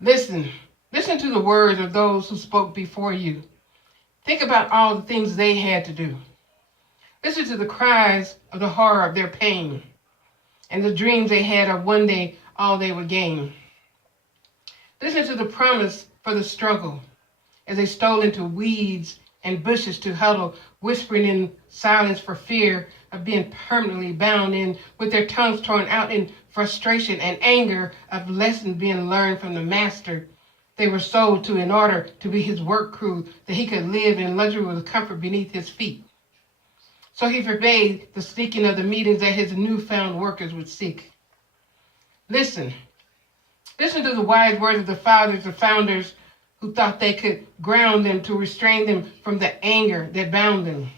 Listen. Listen to the words of those who spoke before you. Think about all the things they had to do. Listen to the cries of the horror of their pain and the dreams they had of one day all they would gain. Listen to the promise for the struggle as they stole into weeds and bushes to huddle, whispering in silence for fear of being permanently bound in, with their tongues torn out in frustration and anger of lessons being learned from the master they were sold to in order to be his work crew, that he could live in luxury with comfort beneath his feet. So he forbade the sneaking of the meetings that his newfound workers would seek. Listen. Listen to the wise words of the fathers, the founders, who thought they could ground them to restrain them from the anger that bound them.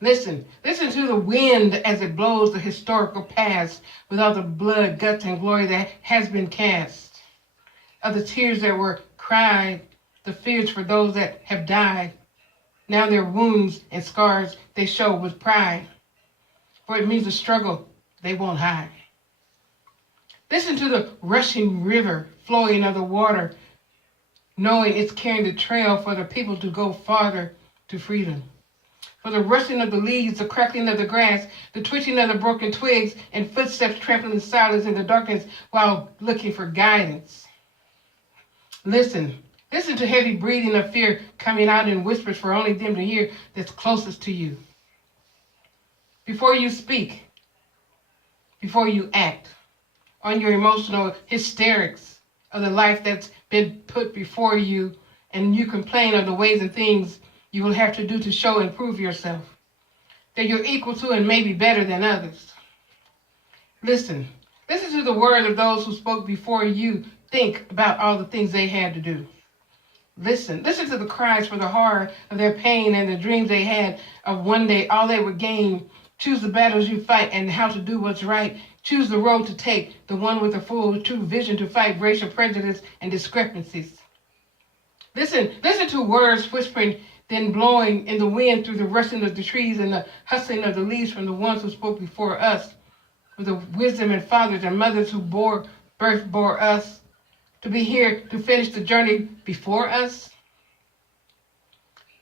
Listen. Listen to the wind as it blows the historical past with all the blood, guts, and glory that has been cast. Of the tears that were cried, the fears for those that have died. Now their wounds and scars they show with pride. For it means a struggle they won't hide. Listen to the rushing river flowing of the water, knowing it's carrying the trail for the people to go farther to freedom. For the rustling of the leaves, the crackling of the grass, the twitching of the broken twigs, and footsteps trampling in silence in the darkness while looking for guidance. Listen. Listen to heavy breathing of fear coming out in whispers for only them to hear that's closest to you. Before you speak, before you act on your emotional hysterics of the life that's been put before you, and you complain of the ways and things you will have to do to show and prove yourself, that you're equal to and maybe better than others. Listen. Listen to the word of those who spoke before you. Think about all the things they had to do. Listen. Listen to the cries for the horror of their pain and the dreams they had of one day all they would gain. Choose the battles you fight and how to do what's right. Choose the road to take, the one with a full, true vision to fight racial prejudice and discrepancies. Listen. Listen to words whispering, then blowing in the wind through the rustling of the trees and the hustling of the leaves from the ones who spoke before us, with the wisdom and fathers and mothers who bore us, to be here to finish the journey before us.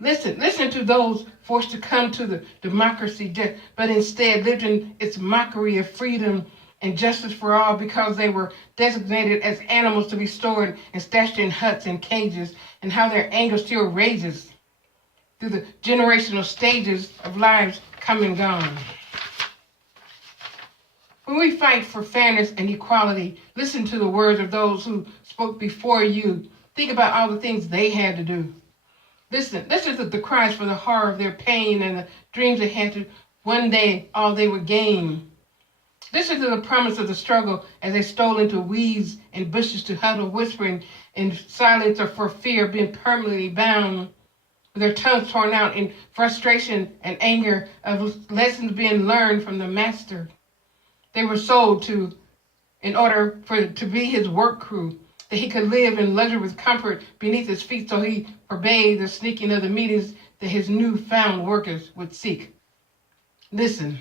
Listen. Listen to those forced to come to the democracy, but instead lived in its mockery of freedom and justice for all, because they were designated as animals to be stored and stashed in huts and cages, and how their anger still rages through the generational stages of lives come and gone. When we fight for fairness and equality, listen to the words of those who spoke before you. Think about all the things they had to do. Listen. Listen to the cries for the horror of their pain and the dreams they had to one day all they would gain. Listen to the promise of the struggle as they stole into weeds and bushes to huddle, whispering in silence or for fear of being permanently bound, with their tongues torn out in frustration and anger of lessons being learned from the master they were sold to in order to be his work crew, that he could live in luxury with comfort beneath his feet. So he forbade the sneaking of the meetings that his newfound workers would seek. Listen.